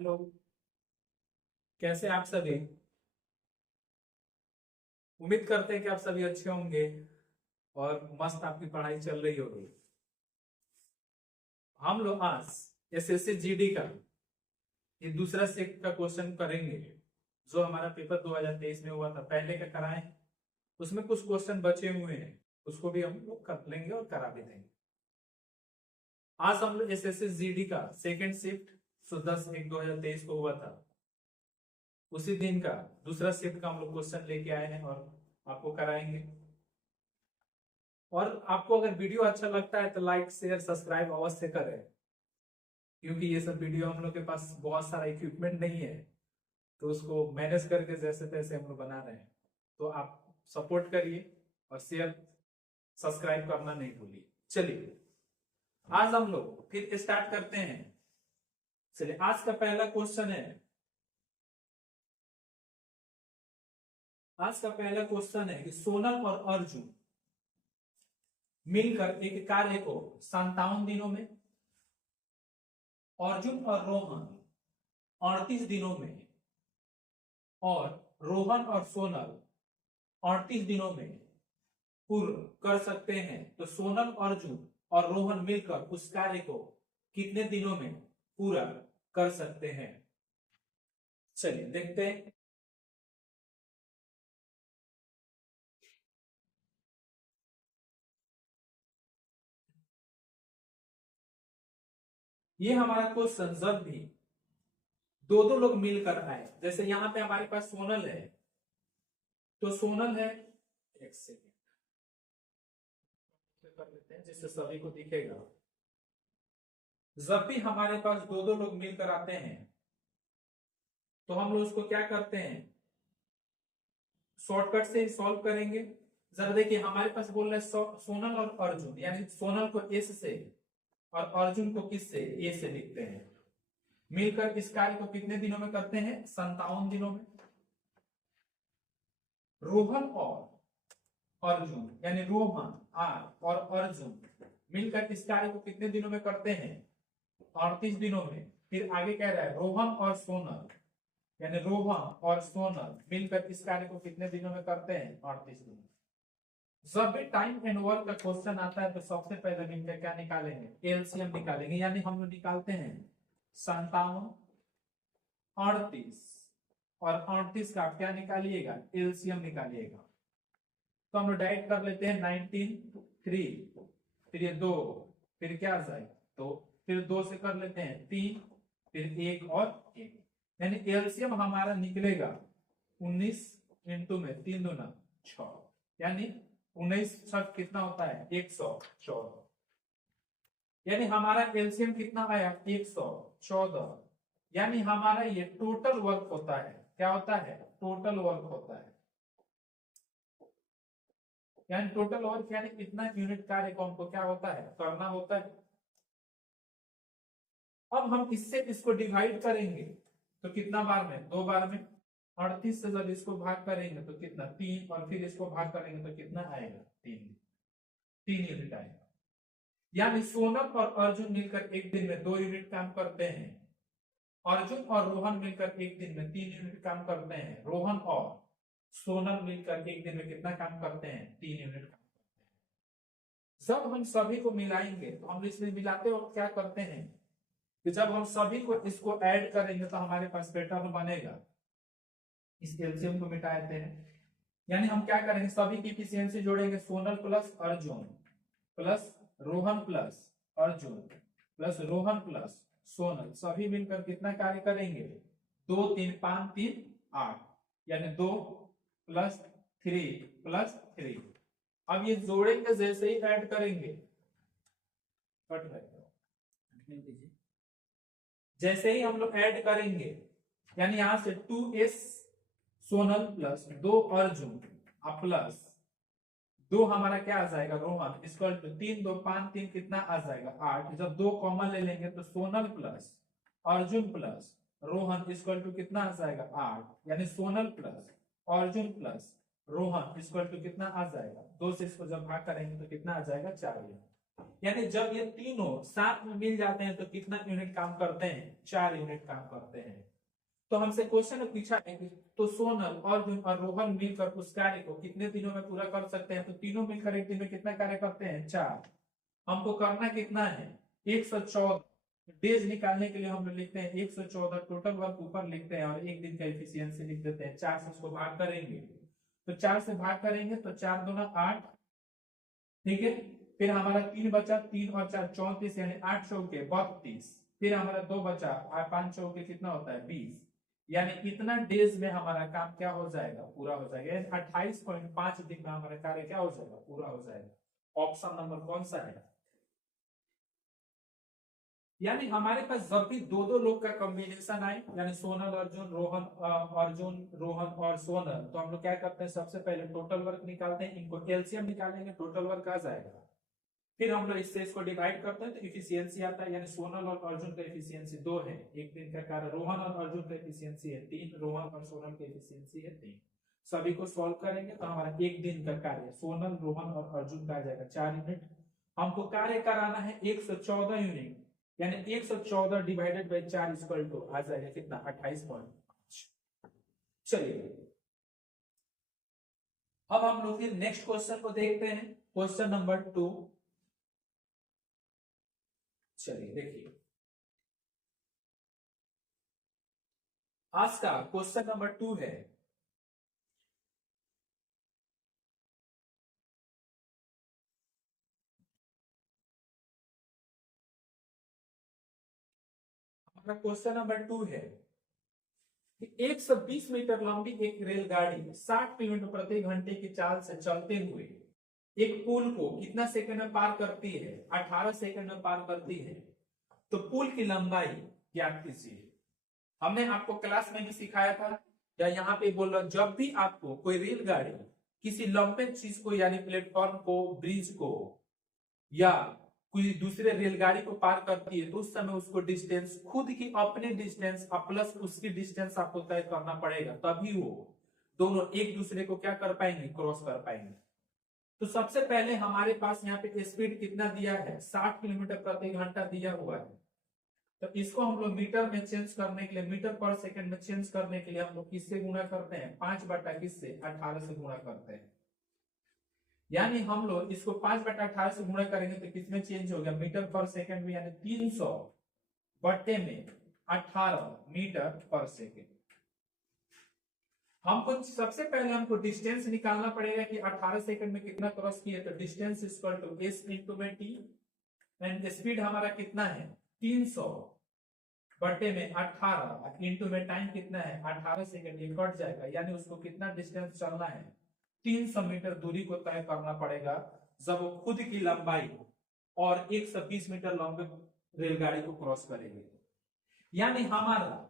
Hello. कैसे आप सभी? उम्मीद करते हैं कि आप सभी अच्छे होंगे और मस्त आपकी पढ़ाई चल रही होगी। हम लोग आज एसएससी जीडी का ये दूसरा शिफ्ट का क्वेश्चन करेंगे। जो हमारा पेपर 2023 में हुआ था, पहले का कराए, उसमें कुछ क्वेश्चन बचे हुए हैं, उसको भी हम लोग कर लेंगे और करा भी देंगे। आज हम लोग एसएससी जीडी का सेकंड शिफ्ट 10/1/2023 को हुआ था, उसी दिन का दूसरा शिफ्ट का हम लोग क्वेश्चन लेके आए हैं और आपको कराएंगे। और आपको अगर वीडियो अच्छा लगता है तो लाइक शेयर सब्सक्राइब अवश्य करें, क्योंकि ये सब वीडियो हम लोग के पास बहुत सारा इक्विपमेंट नहीं है, तो उसको मैनेज करके जैसे तैसे हम लोग बना रहे हैं। तो आप सपोर्ट करिए और शेयर सब्सक्राइब करना नहीं भूलिए। चलिए आज हम लोग फिर स्टार्ट करते हैं। चलिए आज का पहला क्वेश्चन है। आज का पहला क्वेश्चन है कि सोनल और अर्जुन मिलकर एक कार्य को 57 दिनों में, अर्जुन और रोहन 38 दिनों में और रोहन और सोनल 38 दिनों में पूर्ण कर सकते हैं, तो सोनल, अर्जुन और रोहन मिलकर उस कार्य को कितने दिनों में पूरा कर सकते हैं? चलिए देखते हैं। ये हमारा क्वेश्चन जब भी दो दो लोग मिलकर आए, जैसे यहां पे हमारे पास सोनल है, तो सोनल है, एक सेकेंड कर लेते हैं जिससे सभी को दिखेगा। जब भी हमारे पास दो दो लोग मिलकर आते हैं तो हम लोग उसको क्या करते हैं, शॉर्टकट से सॉल्व करेंगे। जरा देखिए हमारे पास बोल रहे हैं सोनल और अर्जुन, यानी सोनल को एस से और अर्जुन को किस से, ए से लिखते हैं। मिलकर इस कार्य को कितने दिनों में करते हैं? 57 दिनों में। रोहन और अर्जुन यानी रोहन आर और अर्जुन मिलकर इस कार्य को कितने दिनों में करते हैं? 38 दिनों में। फिर आगे कह रहा है रोहन और सोनल, यानी रोहन और सोनल मिलकर इस कार्य को कितने दिनों में करते हैं? 38 दिनों। जब भी टाइम एंड वर्क का क्वेश्चन आता है तो सबसे पहले मिलकर क्या निकालेंगे? एलसीएम निकालेंगे, यानी हम लोग निकालते हैं 57, 38 और 38 का क्या निकालिएगा? एलसीएम निकालिएगा। तो हम लोग डायरेक्ट कर लेते हैं 19 3, फिर ये 2, फिर क्या आ जाएगा? तो फिर 2 से कर लेते हैं 3, फिर 1 और 1, यानी एलसीएम हमारा निकलेगा 19 इंटू में 3 दूना 6, यानी 19 छक कितना होता है? 114। यानी हमारा एलसीएम कितना आया? 114। यानी हमारा ये टोटल वर्क होता है। क्या होता है? टोटल वर्क होता है, यानी टोटल वर्क यानी कितना यूनिट कार्य को हमको क्या होता है? करना होता है। अब हम इससे इसको डिवाइड करेंगे तो कितना बार में? 2 बार में। 38 से जब इसको भाग करेंगे तो कितना? 3, और फिर इसको भाग करेंगे तो कितना आएगा? 3 यूनिट आएगा। यानी सोनल और अर्जुन मिलकर एक दिन में 2 यूनिट काम करते हैं, अर्जुन और रोहन मिलकर एक दिन में 3 यूनिट काम करते हैं, रोहन और सोनल मिलकर एक दिन में कितना काम करते हैं? 3 यूनिट काम करते हैं। जब हम सभी को मिलाएंगे तो हम इसमें मिलाते वक्त क्या करते हैं कि जब हम सभी को इसको ऐड करेंगे तो हमारे पास पैटर्न बनेगा। इस एलसीएम को मिटा देते हैं, यानी हम क्या करेंगे? सभी की इफिशियंसी जोड़ेंगे। Sonal plus Arjun plus Rohan plus Arjun plus Rohan plus Sonal, सभी मिलकर कितना कार्य करेंगे? 2 3 5 3 8, यानी 2 प्लस 3 प्लस 3। अब ये जोड़ेंगे, जैसे ही ऐड करेंगे, जैसे ही हम लोग ऐड करेंगे, यानी यहां से 2s Sonal plus 2 Arjun plus 2 हमारा क्या आ जाएगा? रोहन, इक्वल टू 3 2 5 3 कितना आ जाएगा? 8। जब 2 कॉमन ले लेंगे तो Sonal plus Arjun plus Rohan equal to कितना आ जाएगा? 8, यानी Sonal plus Arjun plus Rohan equal to कितना आ जाएगा? 2 से इसको जब भाग करेंगे तो कितना आ जाएगा? 4। यानी जब ये तीनों साथ में मिल जाते हैं तो कितना यूनिट काम करते हैं, 4 यूनिट काम करते हैं। तो हमसे क्वेश्चन पूछा है कि तो सोनल अर्जुन और रोहन मिलकर उस कार्य को कितने दिनों में पूरा कर सकते हैं, तो तीनों मिलकर एक दिन में कितना कार्य करते हैं, 4। हमको करना कितना है, 114 डेज निकालने के लिए हम लोग लिखते हैं 114 टोटल वर्क ऊपर लिखते हैं और एक दिन का एफिशिएंसी लिख देते हैं। 4 से उसको भाग करेंगे तो 4 से भाग करेंगे तो 4 दूना 8, ठीक है। फिर हमारा 3 बचा, 3 और 4 34, यानी 8 चौके 32। फिर हमारा 2 बचा, 5 चौके कितना होता है 20, यानी इतना डेज में हमारा काम क्या हो जाएगा, पूरा हो जाएगा। 28.5 दिन में हमारा कार्य क्या हो जाएगा, पूरा हो जाएगा। ऑप्शन नंबर कौन सा है, यानी हमारे पास जब भी दो दो लोग का कॉम्बिनेशन आए, यानी सोनल अर्जुन रोहन, अर्जुन रोहन और सोनल, तो हम लोग क्या करते हैं, सबसे पहले टोटल वर्क निकालते हैं, इनको एलसीएम निकालेंगे, टोटल वर्क आ जाएगा। फिर हम लोग इससे इसको डिवाइड करते हैं तो इफिशियंसी आता है, यानी सोनल और अर्जुन का इफिशियंसी 2 है, एक दिन का कार्य। रोहन और अर्जुन का इफिशियंसी है 3, रोहन और सोनल का इफिशियंसी है 3। सभी को सॉल्व करेंगे तो हमारा एक दिन का कार्य सोनल रोहन और अर्जुन का आ जाएगा 4 यूनिट। हमको कार्य कराना है 114 यूनिट, यानी 114 डिवाइडेड बाई 4 इक्वल टू आ जाएगा कितना, 28.5। चलिए अब हम लोग फिर नेक्स्ट क्वेश्चन को देखते हैं, क्वेश्चन नंबर 2। चलिए देखिए, आज का क्वेश्चन नंबर 2 है, हमारा क्वेश्चन नंबर 2 है कि 120 मीटर लंबी एक रेलगाड़ी 60 किलोमीटर प्रति घंटे की चाल से चलते हुए एक पुल को कितना सेकंड में पार करती है, 18 सेकंड में पार करती है। तो पुल की लंबाई ज्ञात कीजिए। हमने आपको क्लास में भी सिखाया था, या यहाँ पे बोल रहा, जब भी आपको कोई रेलगाड़ी किसी लंबे चीज को, यानी प्लेटफॉर्म को, ब्रिज को, या कोई दूसरे रेलगाड़ी को पार करती है, तो उस समय उसको डिस्टेंस, खुद की अपने डिस्टेंस प्लस उसकी डिस्टेंस आपको तय करना पड़ेगा, तभी वो दोनों एक दूसरे को क्या कर पाएंगे, क्रॉस कर पाएंगे। तो सबसे पहले हमारे पास यहाँ पे स्पीड कितना दिया है, 60 किलोमीटर प्रति घंटा दिया हुआ है। तो इसको हम लोग मीटर में चेंज करने के लिए, मीटर पर सेकंड में चेंज करने के लिए हम लोग किससे गुणा करते हैं, 5 बटा किससे, 18 से गुणा करते हैं। यानी हम लोग इसको 5 बटा 18 से गुणा करेंगे तो किसमें चेंज हो गया, मीटर पर सेकंड में, यानी 300 बटे में 18 मीटर पर सेकंड। हमको सबसे पहले हमको डिस्टेंस निकालना पड़ेगा कि 18 सेकंड में कितना क्रॉस किया, तो distance equal to S into में टी, एंड स्पीड हमारा कितना है 300 बटे में 18 इंटू में टाइम कितना है 18 सेकंड, ये कट जाएगा, यानी उसको कितना डिस्टेंस चलना है, 300 मीटर दूरी को तय करना पड़ेगा जब वो खुद की लंबाई और 120 मीटर लंबे रेलगाड़ी को क्रॉस करेंगे। यानी हमारा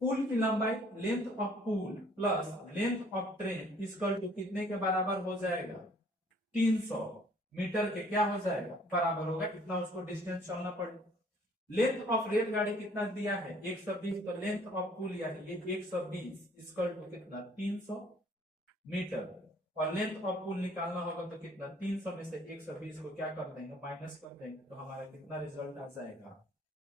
पुल की लंबाई, लेंथ ऑफ पुल plus length of train equal to कितने के बराबर हो जाएगा, 300 मीटर के क्या हो जाएगा, बराबर होगा, कितना उसको डिस्टेंस चलना पड़ेगा। लेंथ ऑफ रेलगाड़ी कितना दिया है 120, तो लेंथ ऑफ पुल यानी ये 120 इक्वल टू कितना 300 मीटर, और लेंथ ऑफ पुल निकालना होगा तो कितना, 300 में से 120 को क्या कर देंगे, माइनस कर देंगे, तो हमारा कितना रिजल्ट आ जाएगा,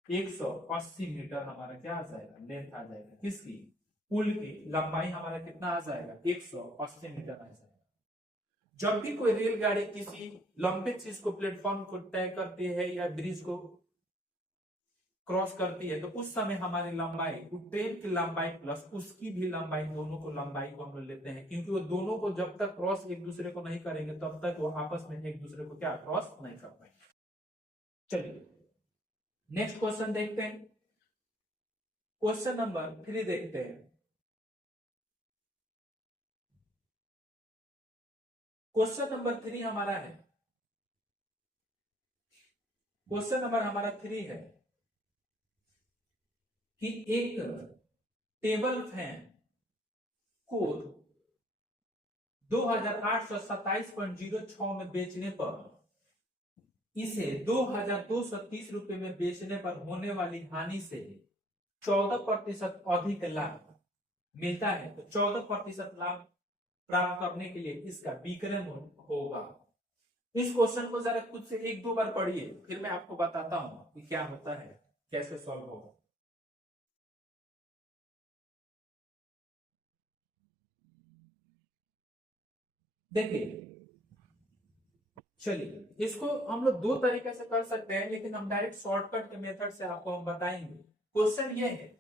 180 मीटर हमारा क्या आ जाएगा, लेंथ आ जाएगा, किसकी, पुल की लंबाई हमारा कितना आ जाएगा, 180 मीटर आ जाएगा। जब भी कोई रेलगाड़ी किसी लंबे चीज को, प्लेटफॉर्म को तय करती है या ब्रिज को क्रॉस करती है, तो उस समय हमारी लंबाई, ट्रेन की लंबाई प्लस उसकी भी लंबाई, दोनों को लंबाई को हम लोग लेते हैं, क्योंकि वो दोनों को जब तक क्रॉस एक दूसरे को नहीं करेंगे तब तक वो आपस में एक दूसरे को क्या क्रॉस नहीं कर पाएंगे। चलिए नेक्स्ट क्वेश्चन देखते हैं, क्वेश्चन नंबर 3 देखते हैं। क्वेश्चन नंबर 3 हमारा है, क्वेश्चन नंबर हमारा 3 है कि एक टेबल फैन को 2827.06 में बेचने पर इसे 2230 रुपए में बेचने पर होने वाली हानि से 14% अधिक लाभ मिलता है, तो 14% लाभ प्राप्त करने के लिए इसका विक्रय मूल्य होगा। इस क्वेश्चन को जरा खुद से एक दो बार पढ़िए, फिर मैं आपको बताता हूं कि क्या होता है, कैसे सॉल्व होगा। देखिए, चलिए इसको हम लोग दो तरीके से कर सकते हैं, लेकिन हम डायरेक्ट शॉर्टकट के मेथड से आपको हम बताएंगे। क्वेश्चन ये है,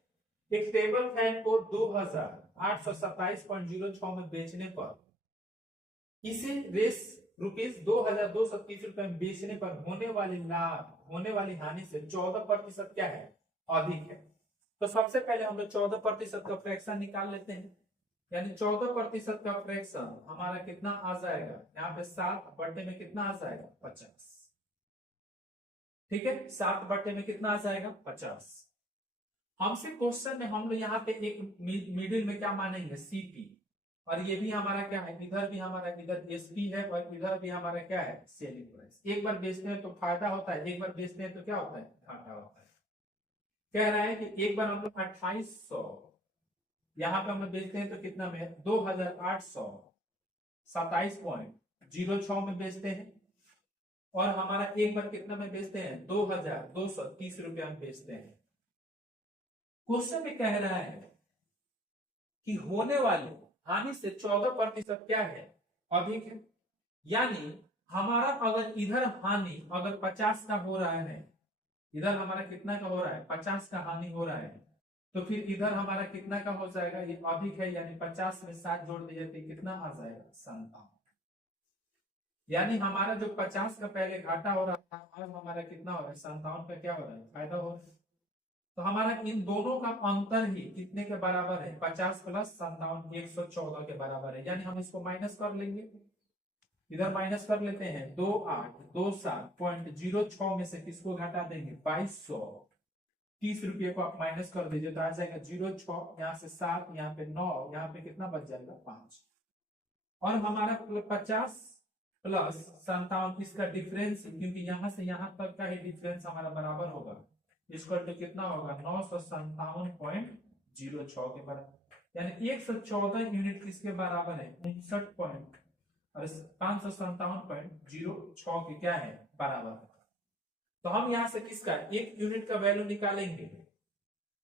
एक टेबल फैन को 2827.06 में बेचने पर, इसे रेस ₹2230 में बेचने पर होने वाली लाभ, होने वाली हानि से 14% क्या है, अधिक है। तो सबसे पहले हम लोग 14% का फ्रैक्शन निकाल लेते हैं। यानी 14% का फ्रैक्शन हमारा कितना आ जाएगा, यहाँ पे 7 में कितना आ जाएगा, 50। ठीक है, 7 में कितना आ जाएगा, 50। हमसे क्वेश्चन में हम लोग यहाँ पे एक मिडिल में क्या मानेंगे, सीपी, और ये भी हमारा क्या है, इधर भी हमारा, इधर एसपी है और इधर भी हमारा क्या है, सेलिंग प्राइस। एक बार बेचते हैं तो फायदा होता है, एक बार बेचते हैं तो क्या होता है, घाटा होता है। कह रहा है कि एक बार हम लोग 2800 यहाँ पे हम लोग बेचते हैं तो कितना में, 2827.06 में बेचते हैं, और हमारा एक बार कितना में बेचते हैं, 2230 में बेचते हैं। क्वेश्चन में कह रहा है कि होने वाली हानि से 14% क्या है, अधिक है। यानी हमारा अगर इधर हानि अगर 50 का हो रहा है, इधर हमारा कितना का हो रहा है, 50 का हानि हो रहा है, तो फिर इधर हमारा कितना का हो जाएगा, ये अधिक है, यानी 50 में 7 जोड़ दिए तो कितना आ जाएगा, 57। यानी हमारा जो 50 का पहले घाटा हो रहा था, अब हमारा कितना हो रहा है, 57 का क्या हो रहा है, फायदा हो रहा है। तो हमारा इन दोनों का अंतर ही कितने के बराबर है, 50 प्लस 57 114 के बराबर है। यानी हम इसको माइनस कर लेंगे, इधर माइनस कर लेते हैं, 2827.06 में से किसको घटा देंगे, 2230 को आप माइनस कर दीजिए तो आ जाएगा 06, यहाँ से 7, यहाँ पे 9, यहाँ पे कितना बच जाएगा, 5। और हमारा 50 प्लस 57 इसका डिफरेंस, क्योंकि यहाँ से यहाँ तक का ही डिफरेंस हमारा बराबर होगा, इसका तो कितना होगा, 957.06 के बराबर। यानी 114 यूनिट किसके बराबर है, 557.06 के क्या है, बराबर। तो हम यहां से किसका, एक यूनिट का वैल्यू निकालेंगे।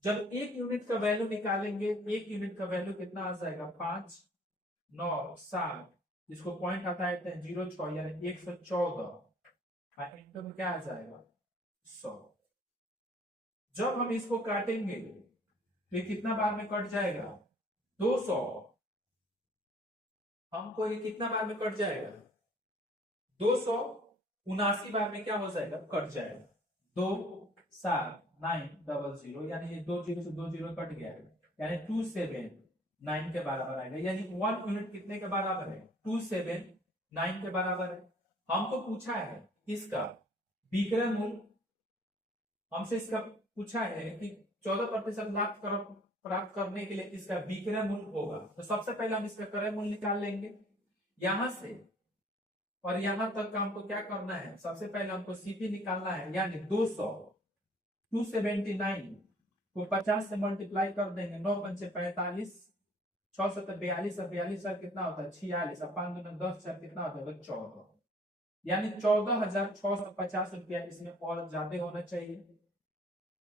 जब एक यूनिट का वैल्यू निकालेंगे, एक यूनिट का वैल्यू कितना आ जाएगा, 5 9 7, जिसको पॉइंट हटा देते हैं 06, यानी 114 इंटू में क्या आ जाएगा, 100। जब हम इसको काटेंगे तो कितना बार में कट जाएगा, 200। हमको ये कितना बार में कट जाएगा, 279 बार में क्या हो जाएगा, कट जाएगा। 27900, यानी ये 2 जीरो से 2 जीरो कट गया है, यानी 279 के बराबर आएगा। यानी 1 यूनिट कितने के बराबर है, 279 के बराबर है। हमको पूछा है इसका विक्रय मूल्य, हमसे इसका पूछा है कि 14% प्राप्त करने के लिए इसका विक्रय मूल्य होगा। तो सबसे पहले हम इसका क्रय मूल्य निकाल लेंगे यहां से, और यहां तक का हमको क्या करना है, सबसे पहले हमको सीपी निकालना है। यानी 279 को 50 से मल्टीप्लाई कर देंगे, 9 पंचे 45, 6 से 42, और 42 सर कितना होता है, 46, और 5 दूनी 10, चार कितना होता है, 14। यानी 14,650 रुपया इसमें और ज्यादा होना चाहिए।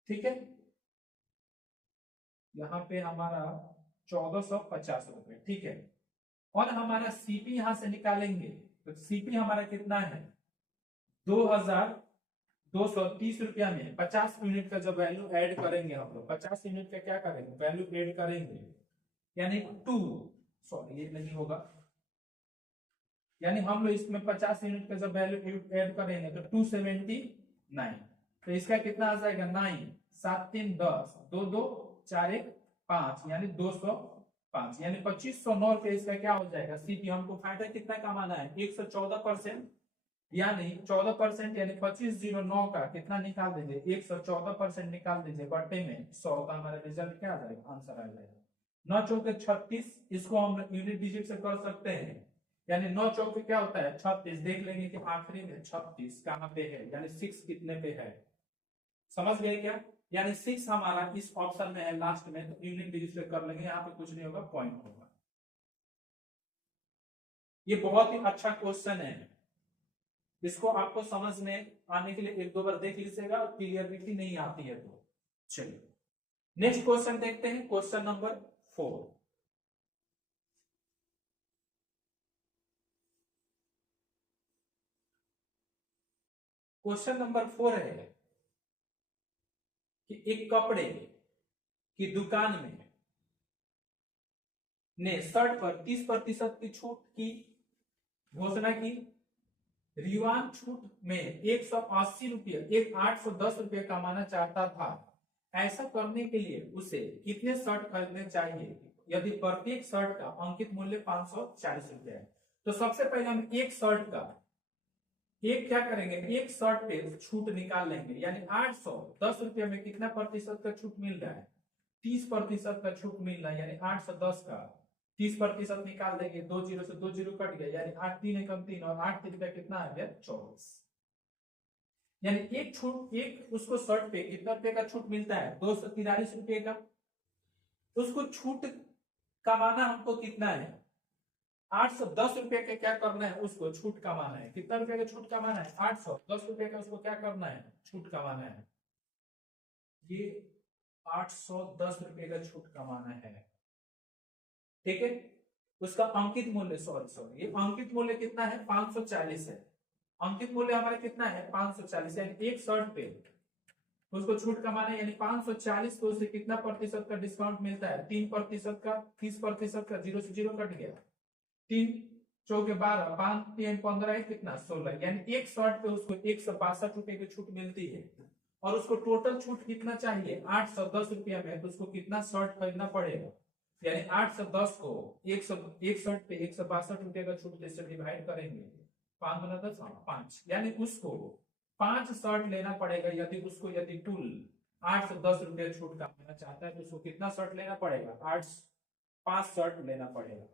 ठीक है, यहाँ पे हमारा 1450 रुपए, ठीक है। और हमारा सीपी यहां से निकालेंगे तो सीपी हमारा कितना है, 2230 रुपया में 50 यूनिट का जब वैल्यू ऐड करेंगे, हम लोग 50 यूनिट का क्या करेंगे, वैल्यू ऐड करेंगे, यानी 2, सॉरी ये नहीं होगा, यानी हम लोग इसमें 50 यूनिट का जब वैल्यू ऐड करेंगे तो 279, तो इसका कितना आ जाएगा, 9 7 3 10, 2 2 4 1 5, यानी 205, यानी 2509 रुपये इसका क्या हो जाएगा, सीपी। हमको फायदा कितना कमाना है, 114%, यानी 14%, यानी 2509 का कितना निकाल दीजिए, 114% निकाल दीजिए, बटे में 100 का हमारा रिजल्ट क्या आ जाएगा, आंसर आ जाएगा। 9 चौके 36, इसको हम यूनिट डिजिट से कर सकते हैं, यानी 9 चौके क्या होता है, 36। देख लेंगे कि आखिरी में 36 कहां पे है, यानी 6 कितने पे है, समझ गए क्या। यानी 6 हमारा इस ऑप्शन में है लास्ट में, तो यूनिट डिजिट से कर लेंगे, यहाँ पे कुछ नहीं होगा, पॉइंट होगा। ये बहुत ही अच्छा क्वेश्चन है। इसको आपको समझ में आने के लिए एक दो बार देख लीजिएगा, क्लियरिटी नहीं आती है तो। चलिए नेक्स्ट क्वेश्चन देखते हैं, क्वेश्चन नंबर 4। क्वेश्चन नंबर 4 है कि एक कपड़े की दुकान में ने शर्ट पर 30% की छूट की घोषणा की। युवान छूट में 180 रुपये, एक 810 रुपये कमाना चाहता था। ऐसा करने के लिए उसे कितने शर्ट खरीदने चाहिए यदि प्रत्येक शर्ट का अंकित मूल्य 540 रुपये है? तो सबसे पहले हम एक शर्ट का एक क्या करेंगे, एक शर्ट पे छूट निकाल लेंगे, यानी 810 रुपये में कितना प्रतिशत का छूट मिल रहा है? 30% का छूट मिल रहा है, यानी 810 का 30% निकाल देंगे, 2 जीरो से 2 जीरो कट गया, यानी 8 3 एकम 3 और 8 3 का कितना आ गया? 24। यानी एक छूट, एक उसको शर्ट पे कितना रुपए का छूट मिलता है? 243 रुपये का। उसको छूट कमाना हमको कितना है? 810 रुपये का क्या करना है? उसको छूट कमाना है। कितना रुपए का छूट कमाना है? 810 रुपये का उसको क्या करना है? छूट कमाना है। ये 810 रुपये का छूट कमाना है, ठीक है। उसका अंकित मूल्य सॉरी ये अंकित मूल्य कितना है? 540 है। अंकित मूल्य हमारा कितना है? 540, यानी एक शर्ट पे उसको छूट कमाना है, यानी 540 तो उसे कितना प्रतिशत का डिस्काउंट मिलता है? 3% का, 30% का, 0 से 0 कट गया, 3 चौके 12, 5 3 15 है कितना? 16। यानी एक शर्ट पे उसको 162 रुपए की छूट मिलती है। और उसको टोटल छूट कितना चाहिए? 810 रुपया में, तो उसको कितना शर्ट खरीदना पड़ेगा? यानी 810 को एक शर्ट पे 162 रुपये का छूट जैसे डिवाइड करेंगे, 5 गुना 10, 5, यानी उसको 5 शर्ट लेना पड़ेगा। यदि टूल 810 रुपये छूट कमाना चाहता है तो उसको कितना शर्ट लेना पड़ेगा? 5 शर्ट लेना पड़ेगा।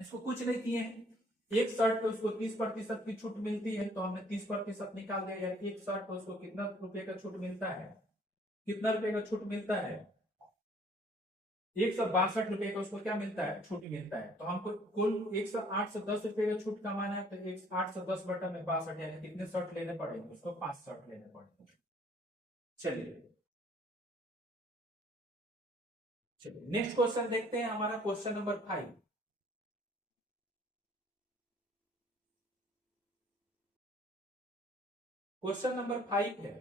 इसको कुछ नहीं किए हैं, एक शर्ट पे उसको 30% की छूट मिलती है, तो हमने 30% निकाल दिया, यानी एक शर्ट पे उसको कितना रुपए का छूट मिलता है? कितना रुपए का छूट मिलता है? 162 रुपए का उसको क्या मिलता है? छूट मिलता है। तो हमको कुल 810 रुपए का छूट कमाना है, तो 810 बटा में 62, यानी कितने शर्ट लेने पड़ेंगे? उसको 5 शर्ट लेने पड़ेंगे। चलिए नेक्स्ट क्वेश्चन देखते हैं, हमारा क्वेश्चन नंबर 5। क्वेश्चन नंबर 5 है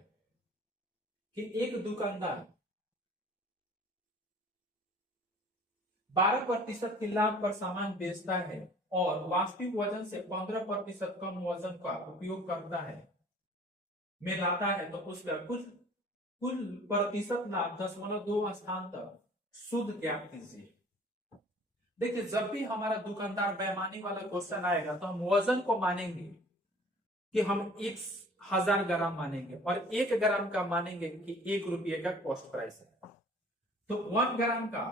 कि एक दुकानदार 12% के लाभ पर सामान बेचता है और वास्तविक वजन से 15% कम वजन का उपयोग करता है में लाता है, तो उसका कुल प्रतिशत लाभ 0.2 स्थान तक शुद्ध ज्ञात कीजिए। देखिए, जब भी हमारा दुकानदार बेईमानी वाला क्वेश्चन आएगा तो हम वजन को मानेंगे कि हम 1000 ग्राम मानेंगे, और 1 ग्राम का मानेंगे कि 1 रुपये का कॉस्ट प्राइस है। तो 1 ग्राम का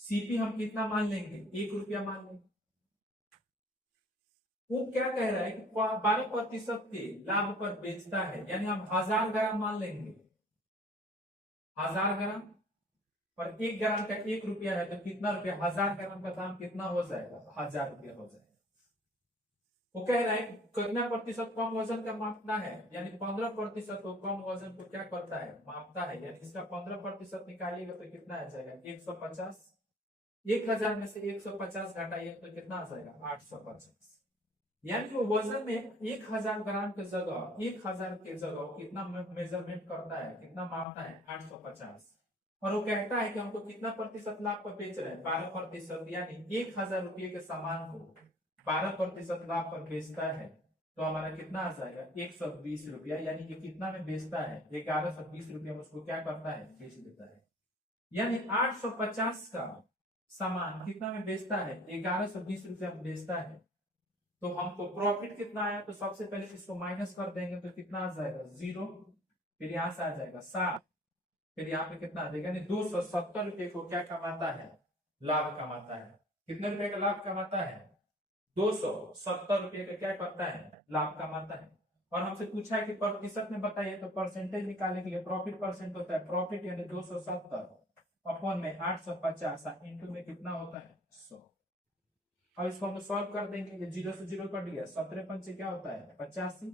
सीपी हम कितना मान लेंगे? 1 रुपया मान लेंगे। वो क्या कह रहा है कि 12% के लाभ पर बेचता है, यानी हम 1000 ग्राम मान लेंगे, 1000 ग्राम, और 1 ग्राम का 1 रुपया है, तो कितना रुपया? 1000 ग्राम का दाम कितना हो जाएगा? 1000 रुपया हो जाएगा। वो कह रहा है कितना प्रतिशत कम वजन का मापना है, यानी 15% को कम वजन को क्या करता है? मापता है। यानी इसका 15% निकालिएगा तो कितना आ जाएगा? 150। 1000 में से 150 घटाइए तो कितना आ जाएगा? 850। यानी वो वजन में 1000 ग्राम के जगह 1000 के जगह कितना मेजरमेंट करता है, कितना मापता है? 850। और वो कहता है कि हमको कितना प्रतिशत लाभ पर बेच रहे हैं? 12%। यानी 1000 रुपये के सामान को 12% लाभ पर बेचता है, तो हमारा कितना आ जाएगा? 120 रुपया। यानी कि कितना में बेचता है? 1120 रुपया में उसको क्या करता है? बेच देता है। यानी 850 का सामान कितना में बेचता है? 1120 रुपया में बेचता है। तो हमको प्रॉफिट कितना आया? तो सबसे पहले इसको माइनस कर देंगे तो कितना आ जाएगा? 0। फिर यहां से आ जाएगा 7, फिर यहाँ पे कितना आ जाएगा? 270 रुपये को क्या कमाता है? लाभ कमाता है। कितने रुपए का लाभ कमाता है? 270 रुपये का क्या करता है? लाभ कमाता है। और हमसे पूछा है कि प्रतिशत में बताइए, तो परसेंटेज निकालने के लिए प्रॉफिट परसेंट होता है, प्रॉफिट यानी 270 अपॉन में 850 इंटू में कितना होता है? 100। अब इसको हम सॉल्व कर देंगे। ये 0 से 0 कट गया, 17 पंचे क्या होता है 85,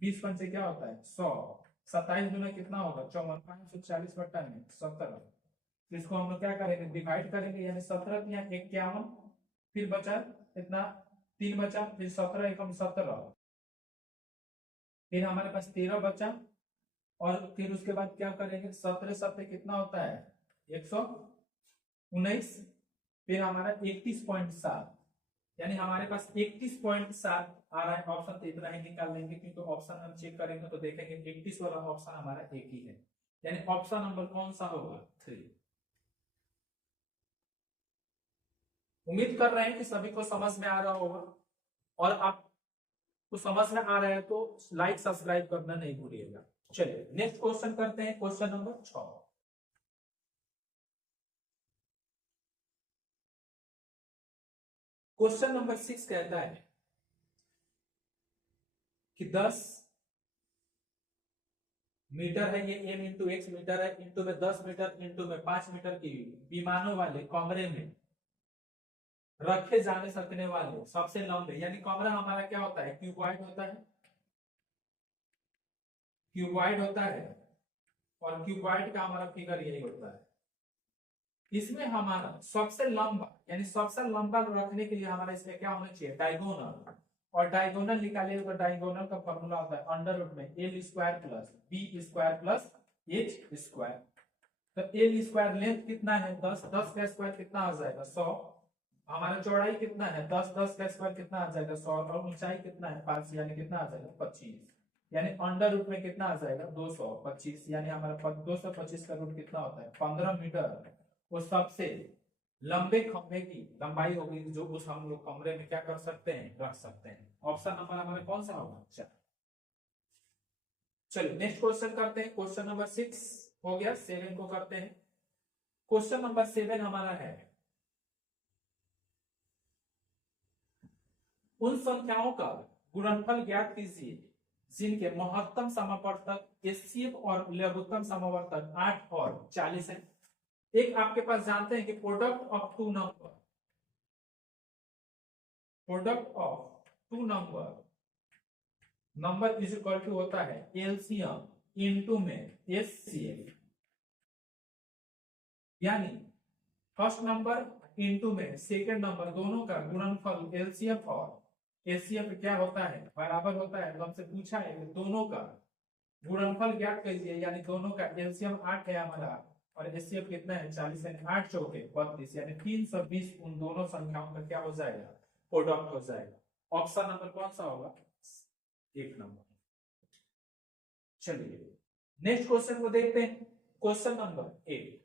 20 पंचे क्या होता है 100, 27 गुना कितना होगा 54, 540 बट्टा में 17। इसको हम लोग क्या करेंगे डिवाइड करेंगे, यानी 17 या 51, फिर बचा इतना 3 बचा, फिर 17 एकम 17, फिर हमारे पास 13 बचा, और फिर उसके बाद क्या करेंगे 17 17 कितना होता है 119, फिर हमारा 31.7, यानी हमारे पास 31.7 आ रहा है। ऑप्शन तो इतना ही निकाल लेंगे, क्योंकि ऑप्शन हम चेक करेंगे तो देखेंगे 31 वाला ऑप्शन हमारा एक ही है, यानी ऑप्शन नंबर कौन सा होगा 3। उम्मीद कर रहे हैं कि सभी को समझ में आ रहा होगा, और आपको समझ में आ रहा है तो लाइक सब्सक्राइब करना नहीं भूलिएगा। चलिए नेक्स्ट क्वेश्चन करते हैं, क्वेश्चन नंबर 6। क्वेश्चन नंबर 6 कहता है कि 10 मीटर है, ये m इंटू एक्स मीटर है, इंटू में 10 मीटर, इंटू में 5 मीटर की विमानों वाले कमरे में रखे जाने सकने वाले सबसे लंबे, यानी कमरा हमारा क्या होता है क्यूबॉइड होता है, क्यूबॉइड होता है, और क्यूबॉइड का हमारा फिगर यही होता है। इसमें हमारा सबसे लंबा, यानी सबसे लंबा रखने के लिए हमारा इसमें क्या होना चाहिए डायगोनल, और डायगोनल निकालिए तो डायगोनल का फॉर्मूला होता है अंडर रूट में L square plus B square plus H square. तो एल स्क्वायर लेंथ कितना है 10, 10 का स्क्वायर कितना आ जाएगा 100, हमारा चौड़ाई कितना है 10, 10 का स्क्वायर कितना आ जाएगा 100, और ऊंचाई कितना है 5, यानी कितना आ जाएगा 25, यानी अंडर रूट में कितना आ जाएगा 225, यानी हमारा 225 का रूट कितना होता है 15 मीटर। वो सबसे लंबे खंभे की लंबाई होगी जो उस हम लोग कमरे में क्या कर सकते हैं रख सकते हैं। ऑप्शन नंबर हमारे कौन सा होगा। चलिए नेक्स्ट क्वेश्चन करते हैं, क्वेश्चन नंबर 6 हो गया, 7 को करते हैं। क्वेश्चन नंबर 7 हमारा है उन संख्याओं का गुणनफल ज्ञात कीजिए जिनके महत्तम समावर्तक एचसीएफ और लघुत्तम समावर्तक 8 और 40 है। एक आपके पास जानते हैं कि product of two number, product of two number is equal to होता है एलसीएम इनटू में एचसीएफ, यानी फर्स्ट नंबर इनटू में सेकंड नंबर, दोनों का गुणनफल एलसीएफ और एचसीएफ क्या होता है बराबर होता है। तो हमसे पूछा है कि दोनों का गुणनफल ज्ञात कीजिए, यानी दोनों का एलसीएम 8 है हमारा और एचसीएफ कितना है 40, यानी 8 चौके 32, यानी 320 उन दोनों संख्याओं का क्या हो जाएगा प्रोडक्ट हो जाएगा। ऑप्शन नंबर कौन सा होगा 1 नंबर। चलिए नेक्स्ट क्वेश्चन को देखते हैं, क्वेश्चन नंबर 8।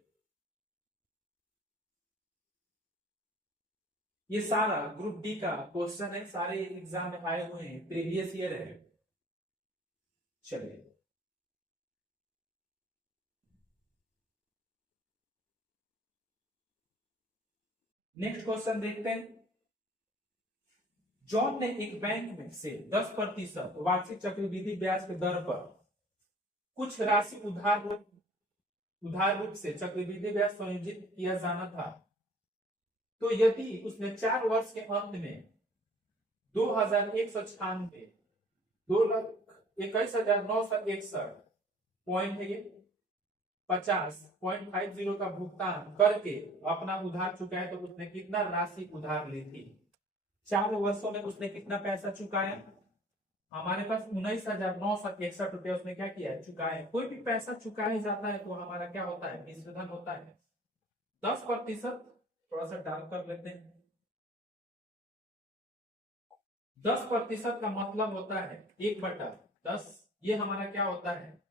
ये सारा ग्रुप डी का क्वेश्चन है, सारे एग्जाम में आए हुए हैं, प्रीवियस ईयर है। चलिए नेक्स्ट क्वेश्चन देखते हैं। जॉन ने एक बैंक में से 10% वार्षिक चक्रवृद्धि ब्याज के दर पर कुछ राशि उधार रूप से चक्रवृद्धि ब्याज संयोजित किया जाना था। तो यदि उसने 4 वर्ष के अंत में 2196 2,21,961.50 का भुगतान करके अपना उधार चुकाया, तो उसने कितना राशि उधार ली थी। 4 वर्षों में उसने कितना पैसा चुकाया, हमारे पास 19,961 रुपया उसने क्या किया चुकाया। कोई भी पैसा चुकाया जाता है तो हमारा क्या होता है मिश्रधन होता है। 10% थोड़ा सा डार्क कर लेते हैं, 10% का मतलब होता है 1/10, ये हमारा क्या होता है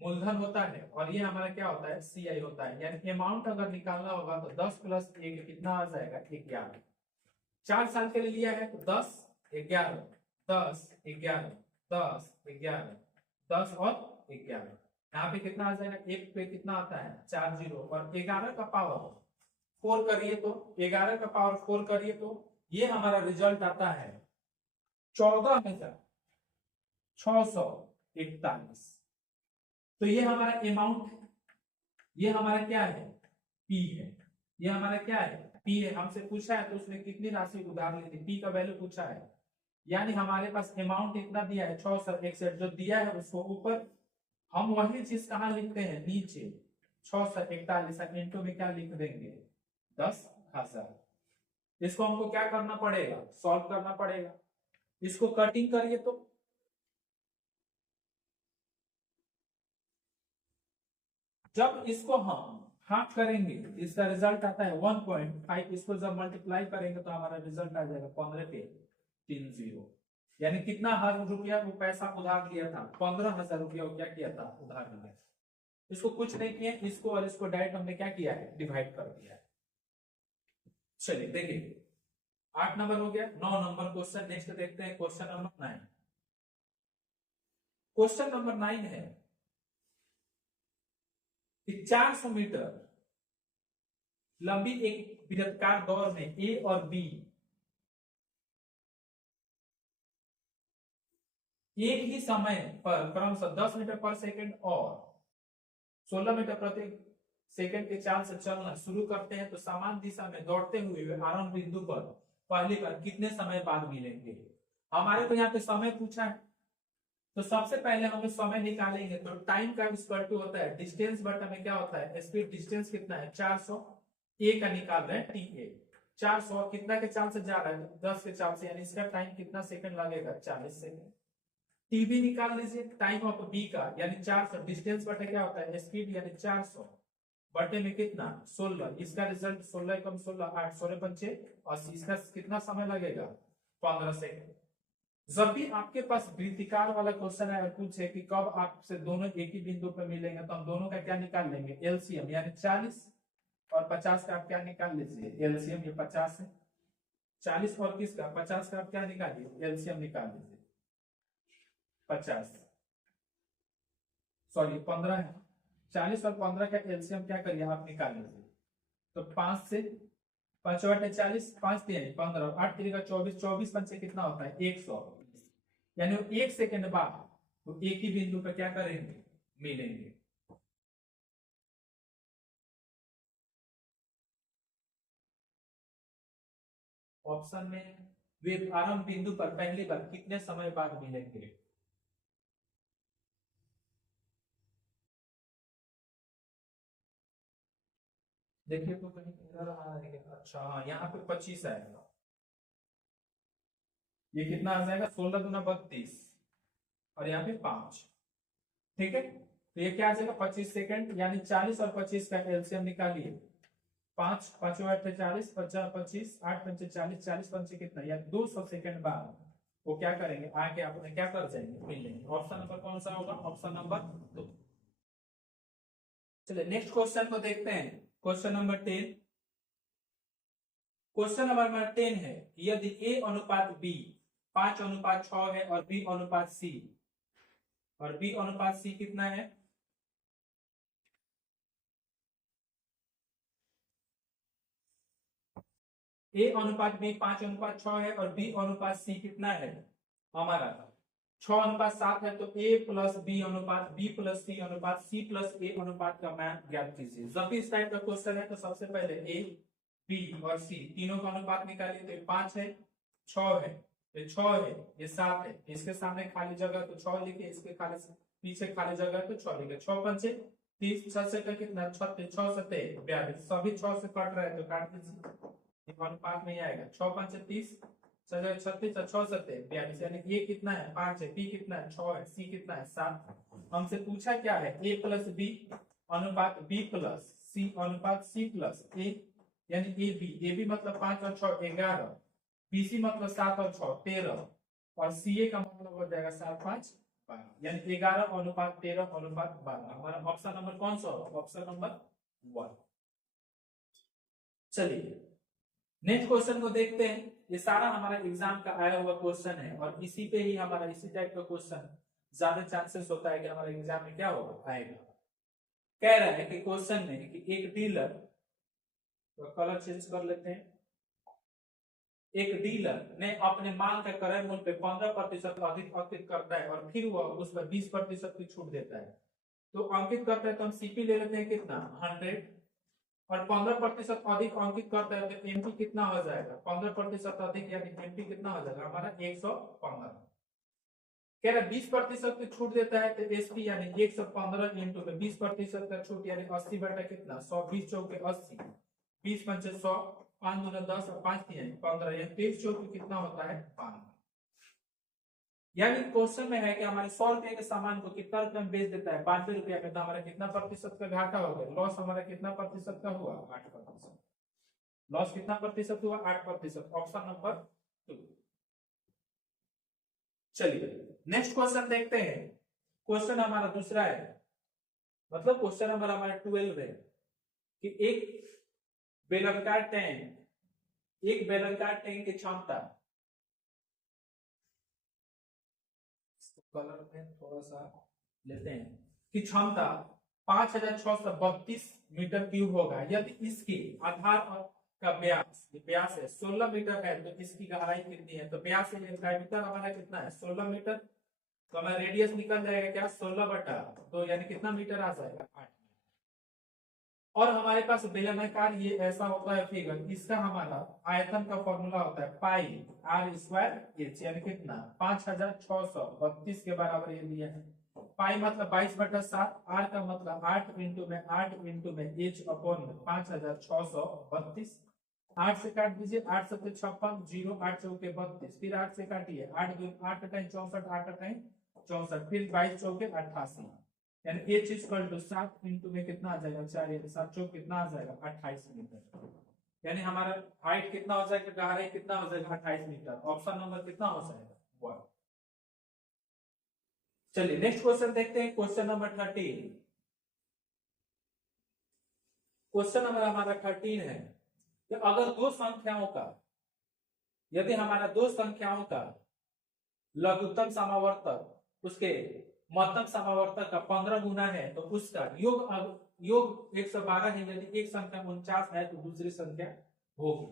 मूलधन होता है, और ये हमारा क्या होता है सीआई होता है। यानी अमाउंट अगर निकालना होगा तो 10 + 1 कितना आ जाएगा 11। 4 साल के लिए लिया है तो 10 11 10 11 10 11 10 और 11, यहाँ पे कितना आ जाएगा, एक पे कितना आता है 4 0, और 11 का पावर 4 करिए तो 11 का पावर 4 करिए तो ये हमारा रिजल्ट आता है 14,641। तो ये हमारा अमाउंट, ये हमारा क्या है पी है, ये हमारा क्या है पी है, हमसे पूछा है तो उसने कितनी राशि उधार ली थी, पी का वैल्यू पूछा है, यानी हमारे पास अमाउंट इतना दिया है 661, जो दिया है उसको ऊपर, हम वही चीज कहाँ लिखते हैं, नीचे 641 इंटू में क्या लिख देंगे, 10,000। इसको हमको क्या करना पड़ेगा, सॉल्व करना पड़ेगा। इसको कटिंग करिए तो जब इसको हम हाफ करेंगे इसका रिजल्ट आता है 1.5, इसको जब मल्टीप्लाई करेंगे तो हमारा रिजल्ट आ जाएगा 15 पे 30, यानी कितना रुपया वो पैसा उधार लिया था, 15,000 रुपया क्या किया था, उधार लिया। इसको कुछ नहीं किया, इसको और इसको डायरेक्ट हमने क्या किया है, डिवाइड कर दिया है। चलिए देखिए 8 नंबर हो गया। 9 नंबर क्वेश्चन नेक्स्ट देखते हैं, क्वेश्चन नंबर 9। क्वेश्चन नंबर 9 है 400 मीटर लंबी एक वृत्ताकार दौड़ में ए और बी एक ही समय पर क्रमशः 10 मीटर पर सेकंड और 16 मीटर प्रति सेकंड के चाल से चलना शुरू करते हैं, तो समान दिशा में दौड़ते हुए आरंभ बिंदु पर पहली बार कितने समय बाद मिलेंगे। हमारे को यहाँ पे समय पूछा है, तो सबसे पहले हम समय निकालेंगे, तो टाइम का इक्वल टू होता है डिस्टेंस बटा में क्या होता है स्पीड, डिस्टेंस कितना है 400, ए का निकाल रहे हैं टी ए, 400 कितना के चाल से जा रहा है 10 के चाल से, यानी इसका टाइम कितना सेकंड लगेगा 40 सेकंड। टीबी निकाल लीजिए टाइम ऑफ बी का, यानी 400 डिस्टेंस बटे क्या होता है स्पीड, यानी 400 बटे में कितना 16, इसका रिजल्ट 16 कम 16 8 16 पंचे 80, इसका कितना समय लगेगा 15 सेकंड। जब भी आपके पास वृत्तिकार वाला क्वेश्चन है पूछे कि कब आपसे दोनों एक ही बिंदु पर मिलेंगे, तो हम दोनों का क्या निकाल लेंगे एलसीएम, यानी 40 और 50 का आप क्या निकाल लीजिए एलसीएम, ये 50 है, 40 और किसका 50 का आप क्या निकालिए एलसीएम निकाल लीजिए 50, सॉरी 15 है, 40 और 15 का एलसीएम क्या करिए आप निकाल लीजिए, तो 5 से 5 बटे 40, 5 3 15, 8 3 का 24, 24 पंचे कितना होता है 100, यानी 1 सेकंड बाद तो एक ही बिंदु पर क्या करेंगे मिलेंगे। ऑप्शन में वे आरंभ बिंदु पर पहली बार कितने समय बाद मिलेंगे। देखिए तो कहीं एरर आ रहा है, अच्छा हाँ यहाँ पे 25 आएगा, ये कितना आ जाएगा 16 दूना 32 और यहाँ पे 5, ठीक है, तो ये क्या आ जाएगा 25 सेकंड, यानी 40 और 25 का एलसीएम निकालिए, 5 5 8 40 50 25 8 पंचे 40 40 पंचे कितना, या 200 सेकंड बाद वो क्या करेंगे आके आपने क्या कर जाएंगे मिल लेंगे। ऑप्शन नंबर कौन सा होगा, ऑप्शन नंबर 2। चलिए नेक्स्ट क्वेश्चन को देखते हैं, क्वेश्चन नंबर 10। क्वेश्चन नंबर 10 है यदि ए अनुपात बी 5:6 है और बी अनुपात सी, और बी अनुपात सी कितना है, ए अनुपात बी 5:6 है और बी अनुपात सी कितना है हमारा 6:7 है, तो ए प्लस बी अनुपात बी प्लस सी अनुपात सी प्लस ए अनुपात का मान ज्ञात कीजिए। जब भी इस टाइप का क्वेश्चन है तो सबसे पहले ए बी और सी तीनों का अनुपात निकालिए, तो 5 है 6 है, ये 6 है ये 7 है, इसके सामने खाली जगह तो 6 लिखे, इसके खाली पीछे खाली जगह तो 6 लिखे, 6 पंचे 30, 6 से कितना 36, 6 7 42, सभी 6 से कट रहा है तो काट दीजिए, अनुपात में ही आएगा 6 पंचे 30 36 6 7 42, यानी ये कितना है 5 है, बी कितना है 6 है, सी कितना है 7। हमसे पूछा क्या है ए प्लस बी अनुपात बी प्लस सी अनुपात सी प्लस ए, यानी ए बी मतलब 5 और 6 11, बी सी मतलब 7 और 6 13, और सी ए का मतलब हो जाएगा 7 5 12, यानी 11:13:12। हमारा ऑप्शन नंबर कौन सा होगा, ऑप्शन नंबर 1। चलिए नेक्स्ट क्वेश्चन को देखते हैं, ये सारा हमारा एग्जाम का आया हुआ क्वेश्चन है और इसी पे ही हमारा इसी टाइप का क्वेश्चन ज्यादा चांसेस होता है कि हमारे एग्जाम में क्या होगा आएगा। कह रहा है कि क्वेश्चन में कि एक डीलर, तो कलर चेंज कर लेते हैं, एक डीलर ने अपने माल का क्रय मूल्य पे 15% अधिक अंकित करता है और फिर वह उस पर 20% की छूट देता है, तो अंकित करता है तो हम सीपी ले लेते हैं कितना 100, और 15% अधिक अंकित करता है तो एमपी कितना हो जाएगा, 15% अधिक यानी एमपी कितना हो जाएगा हमारा 115। कह रहा 20% की छूट देता है तो एसपी यानी 115 इंटू में 20% का छूट यानी 80 बटा कितना 100, 20 चौके 80, 20 पंचे 100, 5 दूना 10 और 5 3 15, यानी 23 चौके कितना होता है 5। यानी क्वेश्चन में है कि हमारे 100 रुपए के सामान को कितना रुपए में बेच देता है 5 रुपया में, तो हमारा कितना प्रतिशत का घाटा हो गया, लॉस हमारा कितना प्रतिशत का हुआ 8%। लॉस कितना प्रतिशत हुआ 8%, ऑप्शन नंबर 2। चलिए नेक्स्ट क्वेश्चन देखते हैं। क्वेश्चन हमारा दूसरा है, मतलब क्वेश्चन नंबर हमारा 12 है कि एक बेलनाकार टैंक की क्षमता, कलर में थोड़ा सा लेते हैं, कि क्षमता 5632 मीटर क्यूब होगा यदि इसकी आधार का व्यास है 16 मीटर है, तो इसकी गहराई कितनी है, तो व्यास डायमीटर हमारा कितना है 16 मीटर, तो हमारा रेडियस निकल जाएगा क्या 16 बटा, तो यानी कितना मीटर आ जाएगा 8। और हमारे पास बेलनाकार ये ऐसा होता है फिगर, इसका हमारा आयतन का फॉर्मूला होता है पाई आर स्क्वायर एच, यानी कितना 5632 के बराबर ये दिया है। पाई मतलब 22/7, आर का मतलब 8 इंटू में एच अपॉन 5632, 8 से काट दीजिए, 8 7 56, 0 8 चौके 32, फिर 8 से काटिए, 8 2 8 अठाई 64, 8 अठाई 64, फिर 22 चौके 88, यानी एच इक्वल टू 7 इंटू में कितना आ जाएगा 4, यानी 7 चौक कितना आ जाएगा 28 मीटर, यानी हमारा हाइट कितना हो जाएगा, गहराई कितना हो जाएगा 28 मीटर। ऑप्शन नंबर कितना हो जाएगा 1। चलिए नेक्स्ट क्वेश्चन देखते हैं, क्वेश्चन नंबर 13। क्वेश्चन नंबर हमारा 13 है कि अगर दो संख्याओं का, यदि हमारा दो संख्याओं का लघुत्तम समावर्तक उसके महत्तम समावर्तक का 15 गुना है तो उसका योग 112 है, यदि एक संख्या 49 है तो दूसरी संख्या होगी।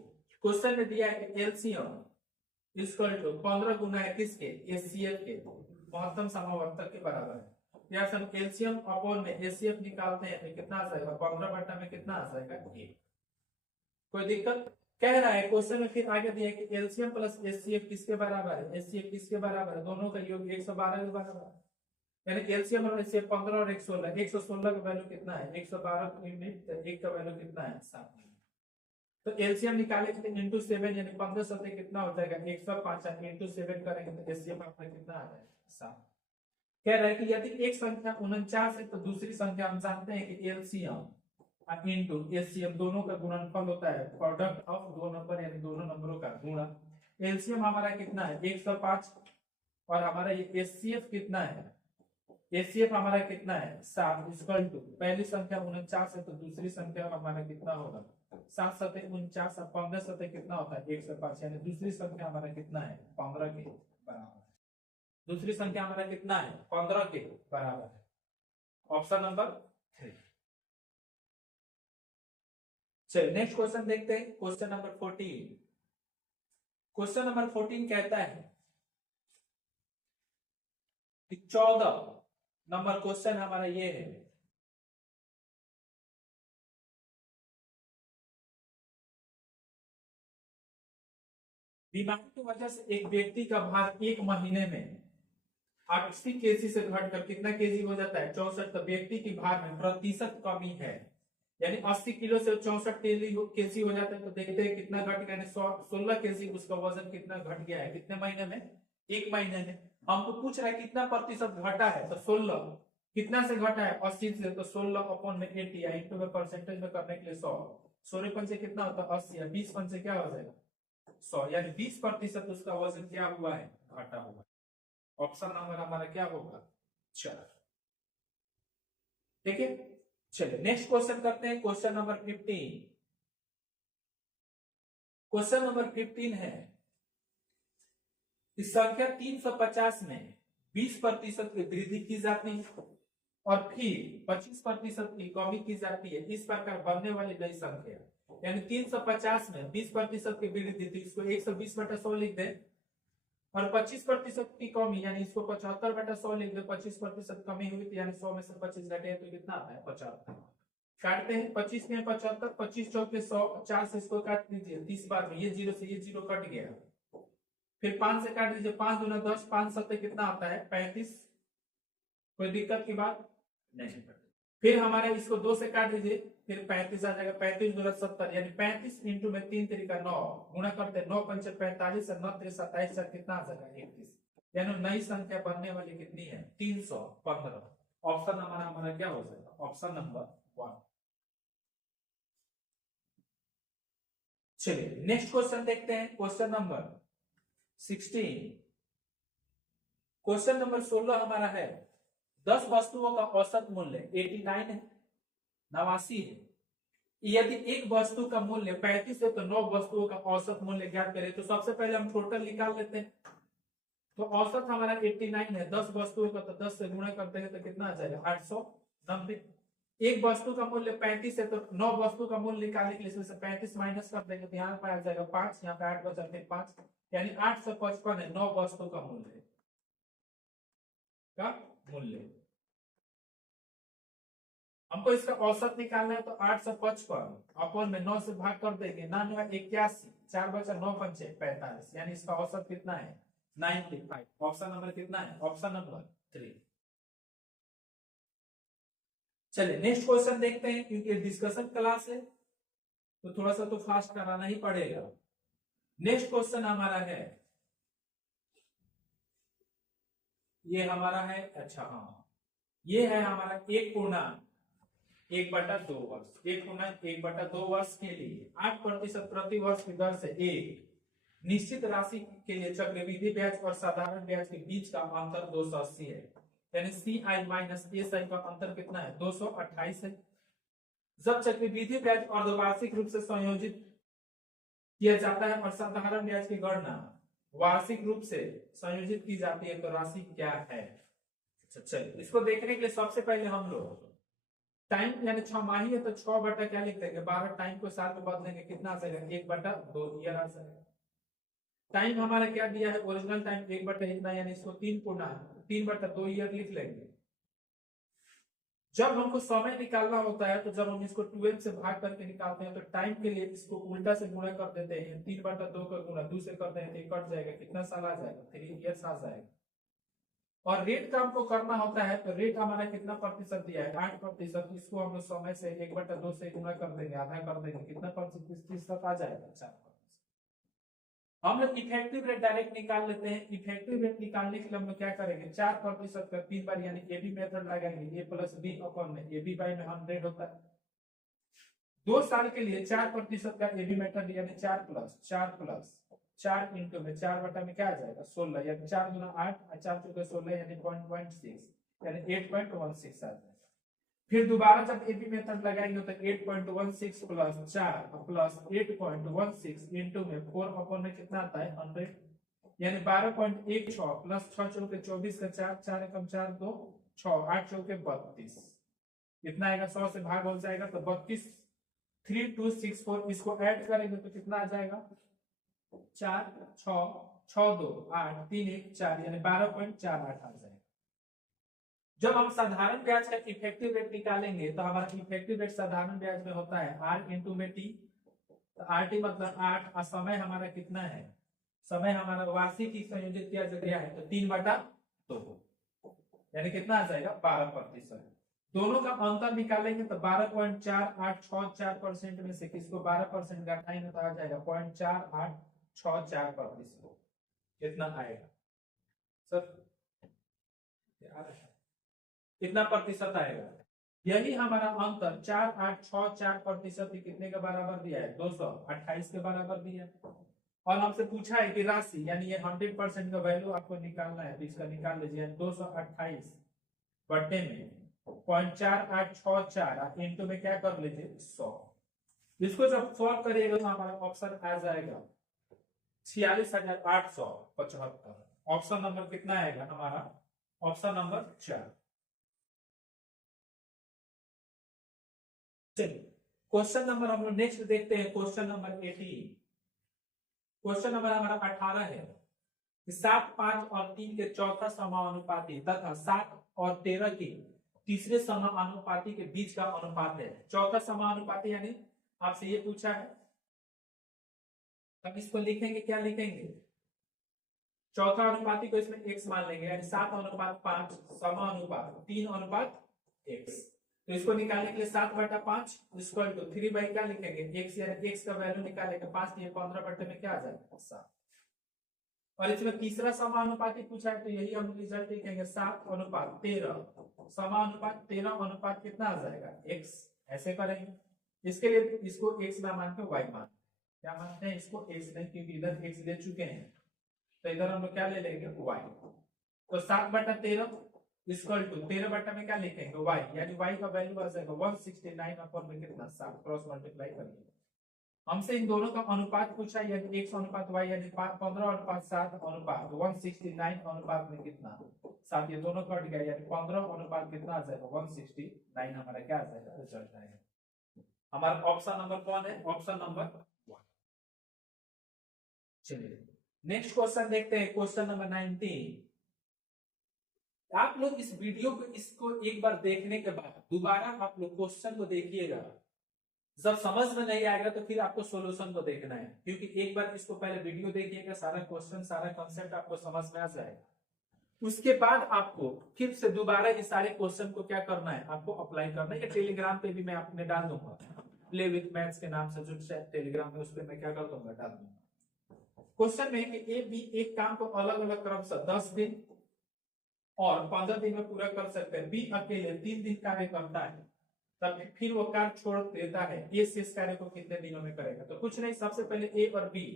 क्वेश्चन में दिया है कि एलसीएम इक्वल टू 15 गुना है किसके, एचसीएफ के महत्तम समावर्तक के बराबर है। या हम एलसीएम अपॉन में एचसीएफ निकालते हैं तो कितना आ जाएगा 15 बटा में कितना आ जाएगा 1। कोई दिक्कत, कह रहा है क्वेश्चन में फिर आगे दिया है कि एलसीएम प्लस एचसीएफ किसके बराबर है, एचसीएफ किसके बराबर है, दोनों का योग 112 के बराबर है, यानी एलसीएम और एचसीएफ 15 और 116, 116 का वैल्यू कितना है 112 यूनिट, एक का वैल्यू कितना है 7। तो एलसीएम निकालेंगे तो इंटू 7 यानी 15 सतह कितना हो जाएगा 105, इंटू 7 करेंगे तो एचसीएफ आपका कितना आ जाएगा 7। कह रहा है कि यदि एक संख्या 49 है तो दूसरी संख्या हम जानते हैं कि एलसीएम इंटू एचसीएफ दोनों का गुणनफल होता है, प्रोडक्ट ऑफ दो नंबर यानी दोनों नंबरों का गुणा। एलसीएम हमारा कितना है 105 और हमारा ये एचसीएफ कितना है, एचसीएफ हमारा कितना है 7 इक्वल टू पहली संख्या 49 है तो दूसरी संख्या हमारा कितना होगा 7 सतह 49 और 15 सतह कितना होता है 105, यानी दूसरी संख्या हमारा कितना है 15 के बराबर, दूसरी संख्या हमारा कितना है 15 के बराबर है। Option number 3। चलिए नेक्स्ट क्वेश्चन देखते हैं, क्वेश्चन नंबर 14। क्वेश्चन नंबर 14 कहता है कि 14 नंबर क्वेश्चन हमारा ये है, बीमारी की वजह से एक व्यक्ति का भार एक महीने में 80 केजी से घटकर कितना केजी हो जाता है 64, तो व्यक्ति की भार में प्रतिशत कमी है, यानी 80 किलो से 64 केजी हो जाता है, तो देखते हैं कितना घट गया, 16 केजी उसका वजन कितना घट गया है, कितने महीने में, एक महीने में। हमको पूछ रहा है कितना प्रतिशत घटा है, तो 16 कितना से घटा है 80 से, तो 16 अपॉन में 80 या इंटू में परसेंटेज में करने के लिए 100, 16 से कितना होता है 80 या 20 से क्या हो जाएगा 100, यानी 20% उसका वजन क्या हुआ है घटा हुआ है। ऑप्शन नंबर हमारा क्या होगा 4। ठीक है, चलिए नेक्स्ट क्वेश्चन करते हैं, क्वेश्चन नंबर 15। क्वेश्चन नंबर 15 है इस संख्या 350 में 20% की वृद्धि की जाती है और फिर 25% की कमी की जाती है, इस प्रकार बनने वाली नई संख्या, यानी 350 में 20% की वृद्धि थी, इसको 120/100 लिख दें, और 25% की कमी यानी इसको 75/100 लिख दे, 25% कमी हुई थी यानी 100 में से 25 घटे तो कितना आता है 75। काटते हैं 25 में 75, 25 चौके 100, 4 से इसको काट दीजिए 30 बार में, ये जीरो से ये जीरो कट गया। फिर 5 से काट दीजिए, 5 दूना 10, 5 सत्ते कितना आता है 35। कोई दिक्कत की बात नहीं। फिर हमारे इसको 2 से काट दीजिए, फिर 35 आ जाएगा, 35 दूना 70, यानी 35 इंटू में 3 तरीका 9 गुणा करते हैं, 9 पंचे 45 और 9 3 27, कितना आ जाएगा 31, यानी नई संख्या बनने वाली कितनी है 315। ऑप्शन हमारा क्या हो जाएगा, ऑप्शन नंबर 1। चलिए नेक्स्ट क्वेश्चन देखते हैं, क्वेश्चन नंबर 16। क्वेश्चन नंबर 16 हमारा है 10 वस्तुओं का औसत मूल्य 89 है, 89 है। यदि एक वस्तु का मूल्य 35 है तो 9 वस्तुओं का औसत मूल्य ज्ञात करें। तो सबसे पहले हम टोटल निकाल लेते हैं। तो औसत हमारा 89 है, 10 वस्तुओं का, तो 10 से गुणा करते हैं तो कितना आ जाएगा 890। एक वस्तु का मूल्य 35 है तो 9 वस्तु का मूल्य निकालने के लिए इसमें से 35 माइनस कर देंगे तो यहाँ पे आ जाएगा 5, यहाँ पे 8 बचा 5, यानी 855 है 9 वस्तु का मूल्य हमको इसका औसत निकालना है। तो 855 अपन में 9 से भाग कर देंगे, 9 81, 4 बचा 9 पंचे 45, यानी इसका औसत कितना है 95। ऑप्शन नंबर कितना है, ऑप्शन नंबर 3। चलिए नेक्स्ट क्वेश्चन देखते हैं, क्योंकि डिस्कशन क्लास है तो थोड़ा सा तो फास्ट कराना ही पड़ेगा। नेक्स्ट क्वेश्चन हमारा है, ये हमारा है, अच्छा हाँ, ये है हमारा 1/1/2 वर्ष, 1/1/2 वर्ष के लिए 8% प्रति वर्ष की दर से एक निश्चित राशि के लिए चक्रवृद्धि ब्याज और साधारण ब्याज के बीच का अंतर 280 है, यानी CI माइनस SI का अंतर कितना है 228 है। जब चक्रवृद्धि ब्याज अर्धवार्षिक रूप से संयोजित किया जाता है और साधारण ब्याज की गणना वार्षिक रूप से संयोजित की जाती है तो राशि क्या है। चलिए इसको देखने के लिए सबसे पहले हम लोग टाइम यानी 6 माही है तो 6 बटा क्या लिख देंगे 12, टाइम को साथ में बदलेंगे कितना आ जाएगा 1/2 ईयर आ जाएगा। टाइम हमारा क्या दिया है, ओरिजिनल टाइम 1/1 यानी इसको 3/2 ईयर लिख लेंगे। जब हमको समय निकालना होता है तो जब हम इसको 12 से भाग करके निकालते हैं तो टाइम के लिए इसको उल्टा से गुणा कर देते हैं, 3/2 का गुणा 2 से करते हैं तो कट जाएगा, कितना साल आ जाएगा 3 ईयर्स आ जाएगा। और रेट का हमको करना होता है तो रेट हमारा कितना प्रतिशत दिया है 8%, इसको हम लोग समय से 1/2 से गुणा कर देंगे, आधा कर देंगे, कितना प्रतिशत आ जाएगा 4%। हम लोग इफेक्टिव रेट डायरेक्ट निकाल लेते हैं। इफेक्टिव रेट निकालने के लिए हम लोग क्या करेंगे 4% का 3 बार यानी AB मेथड लगाएंगे, A + B अपन में AB बाई में 100 होता है। 2 साल के लिए 4% का AB मेथड यानी 4 इंटू में 4 बटा में क्या आ जाएगा 16, यानी 4 दूना 8 और 4 चौके 16 यानी 0.6 यानी 8.16 आ जाएगा। फिर दोबारा जब एबी मेथड लगाएंगे तो 8.16 प्लस 4 प्लस 8.16 इंटू में 4 अपन में कितना आता है 100, यानी 12.16 प्लस 6 चौके 24 का 4, 4 एकम 4 2 6, 8 चौके 32, कितना आएगा 100 से भाग हो जाएगा तो 32 3264, इसको ऐड करेंगे तो कितना आ जाएगा 4 6 6 2 8 3 1 4 यानी 12.48 आ जाएगा। जब हम साधारण ब्याज का इफेक्टिव रेट निकालेंगे तो हमारा इफेक्टिव रेट साधारण ब्याज में होता है R इंटू में T, तो RT मतलब 8 और समय हमारा कितना है, समय हमारा वार्षिक ही संयोजित किया गया है तो 3/2 यानी कितना आ जाएगा 12%। दोनों का अंतर निकालेंगे तो 12.4864% में से किसको 12% घटाएंगे तो आ जाएगा 0.4864%, कितना आएगा सर, कितना प्रतिशत आएगा, यही हमारा अंतर 4.864% कितने के बराबर दिया है 228 के बराबर दिया है। और हमसे पूछा है कि राशि यानी ये 100% का वैल्यू आपको निकालना है तो इसका निकाल लीजिए 228 बटे में 0.4864 इंटू में क्या कर लीजिए 100। इसको जब सॉल्व करिएगा तो हमारा ऑप्शन आ जाएगा 46,875। ऑप्शन नंबर कितना आएगा हमारा, ऑप्शन नंबर 4। चलिए क्वेश्चन नंबर हम लोग नेक्स्ट देखते हैं, क्वेश्चन नंबर 18। क्वेश्चन नंबर हमारा 18 है 7 5 और 3 के चौथा समानुपाती तथा 7 और 13 की तीसरे समानुपाती के बीच का अनुपात है। चौथा समानुपाती यानी आपसे ये पूछा है, तब इसको लिखेंगे, क्या लिखेंगे, चौथा अनुपाती को इसमें x मान लेंगे, यानी 7:5 समानुपात 3:x। तो इसको निकालने के लिए 7/5 इक्वल टू 3 क्या लिखेंगे, x, यानी x का वैल्यू निकालेंगे 5, ये 15 में क्या आ जाएगा 7। और इसमें तीसरा समानुपाती पूछा है, तो यही हम रिजल्ट लिखेंगे 7:13 समानुपात 13 कितना आ जाएगा x। ऐसे करेंगे, इसके लिए इसको x ना मान के y मान, क्या मानते हैं इसको x नहीं, क्योंकि इधर x ले चुके हैं, तो इधर हम लोग क्या ले लेंगे y। तो 7/13 इक्वल टू 13 में क्या लिखेंगे y, यानी y का वैल्यू आ जाएगा 169 अपॉन में कितना 7, क्रॉस मल्टीप्लाई करेंगे। हमसे इन दोनों का अनुपात पूछा, यानी x/y, यानी 15:7 अनुपात 169 में कितना 7, ये दोनों कट गया, यानी 15 कितना आ जाएगा 169 हमारा क्या आ जाएगा रिजल्ट आएगा। हमारा ऑप्शन नंबर कौन है, ऑप्शन नंबर 1। चलिए नेक्स्ट क्वेश्चन देखते हैं, क्वेश्चन नंबर 19। आप लोग इस वीडियो को इसको एक बार देखने के बाद दोबारा आप लोग क्वेश्चन को देखिएगा, जब समझ में नहीं आएगा तो फिर आपको सॉल्यूशन को देखना है, क्योंकि एक बार इसको पहले वीडियो देखिएगा, सारा क्वेश्चन सारा कंसेप्ट आपको समझ में आ जाएगा। उसके बाद आपको फिर से दोबारा इस सारे क्वेश्चन को क्या करना है, आपको अप्लाई करना है। टेलीग्राम पे भी मैं आपने डाल दूंगा, प्ले विथ मैथ्स के नाम से जो टेलीग्राम में, उस पर मैं क्या कर दूंगा, डाल दूंगा। क्वेश्चन में कि ए बी एक काम को अलग अलग क्रम से 10 दिन और 15 दिन में पूरा कर सकते हैं, बी अकेले 3 दिन कार्य करता है, तब फिर वो कार्य छोड़ देता है, ये शेष कार्य को कितने दिनों में करेगा। तो कुछ नहीं, सबसे पहले ए और बी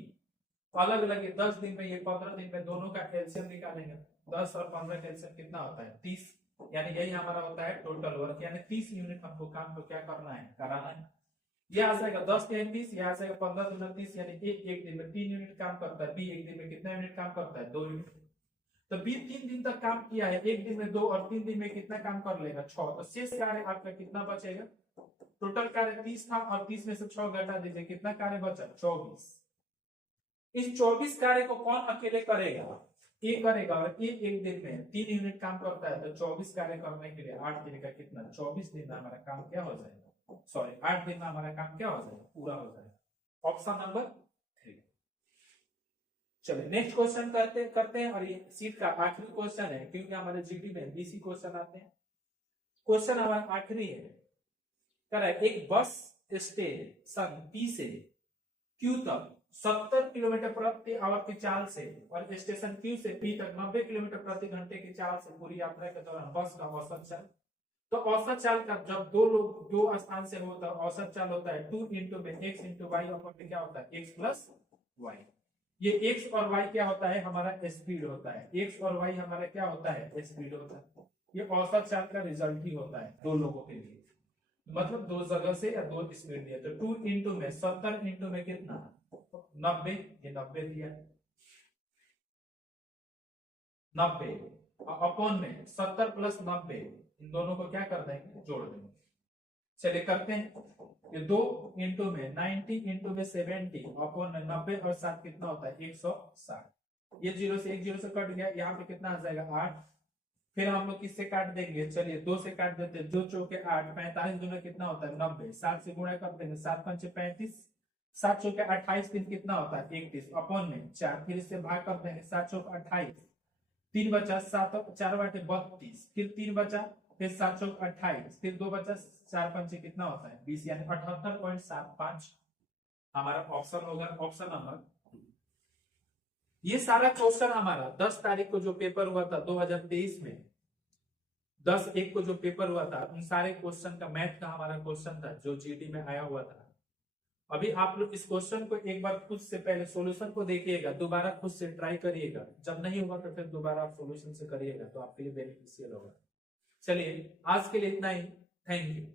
अलग अलग, ये 10 दिन में, ये 15 दिन में, दोनों का एलसीएम निकालेंगे। 10 और 15 का एलसीएम कितना होता है 30, यानी यही हमारा होता है टोटल वर्क, यानी 30 यूनिट हमको काम को क्या करना है, कराना है। ये आ जाएगा 10 दिन 30, यहाँ आ जाएगा 15 दिन 30, यानी ए एक दिन में 3 यूनिट काम करता है, बी एक दिन में कितना यूनिट काम करता है 2 यूनिट। तो बी 3 दिन तक काम किया है, एक दिन में 2 और 3 दिन में कितना काम कर लेगा 6। तो शेष कार्य आपका कितना बचेगा, टोटल कार्य 30 था और 30 में से 6 घटा दीजिए, कितना कार्य बचा 24। इस 24 कार्य को कौन अकेले करेगा, ए करेगा, और ए एक दिन में 3 यूनिट काम करता है, तो 24 कार्य करने के लिए 8 दिन का कितना 24 दिन में हमारा काम क्या हो जाएगा, सॉरी 8 दिन में हमारा काम क्या हो जाएगा, पूरा हो जाएगा। Option number 3। चलिए नेक्स्ट क्वेश्चन करते हैं, और ये सीट का आखिरी क्वेश्चन है, क्योंकि हमारे जीडी में 20 क्वेश्चन आते हैं। क्वेश्चन हमारा आखिरी है, कह रहा है एक बस स्टेशन पी से क्यू तक 70 किलोमीटर प्रति आवर की चाल से और स्टेशन क्यू से पी तक 90 किलोमीटर प्रति घंटे की चाल से पूरी यात्रा के दौरान बस का औसत चाल। तो औसत चाल का जब दो लोग दो स्थान से होता है, औसत चाल होता है 2 में x इंटू वाई, और क्या होता है x प्लस वाई। ये x और y क्या होता है, हमारा स्पीड होता है, x और y हमारा क्या होता है, स्पीड होता है। ये औसत चाल का रिजल्ट ही होता है दो लोगों के लिए, मतलब दो जगह से या दो स्पीड दिया। तो 2 में 70 में कितना 90, ये 90 दिया, 90 अपॉन में 70 प्लस 90, इन दोनों को क्या कर देंगे, जोड़ देंगे। चलिए करते हैं, ये 2 में 90 में 70 अपॉन में 90 और 7 कितना होता है 160। ये 0 से 1 0 से कट गया, यहाँ पे कितना आ जाएगा 8। फिर हम लोग किससे काट देंगे, चलिए 2 से काट देते हैं, 2 चौके 8, 45 दूना कितना होता है 90, 7 से गुणा कर देंगे, 7 पंचे 35, 7 चौके 28 दिन कितना होता है 31 अपॉन में 4, फिर इससे भाग कर देंगे, 7 चौक 28, 3 बचा, 7 4 बाटे 32, फिर 3 बचा, फिर 7 चौक 28, फिर 2 बचा, 4 पंचे कितना होता है 20, यानी 78.75 हमारा ऑप्शन होगा, ऑप्शन नंबर। ये सारा क्वेश्चन हमारा 10 तारीख को जो पेपर हुआ था 2023 में, 10/1 को जो पेपर हुआ था, उन सारे क्वेश्चन का मैथ का हमारा क्वेश्चन था जो जीडी में आया हुआ था। अभी आप लोग इस क्वेश्चन को एक बार खुद से पहले सॉल्यूशन को देखिएगा, दोबारा खुद से ट्राई करिएगा, जब नहीं होगा तो फिर दोबारा आप सॉल्यूशन से करिएगा, तो आपके लिए बेनिफिशियल होगा। चलिए आज के लिए इतना ही, थैंक यू।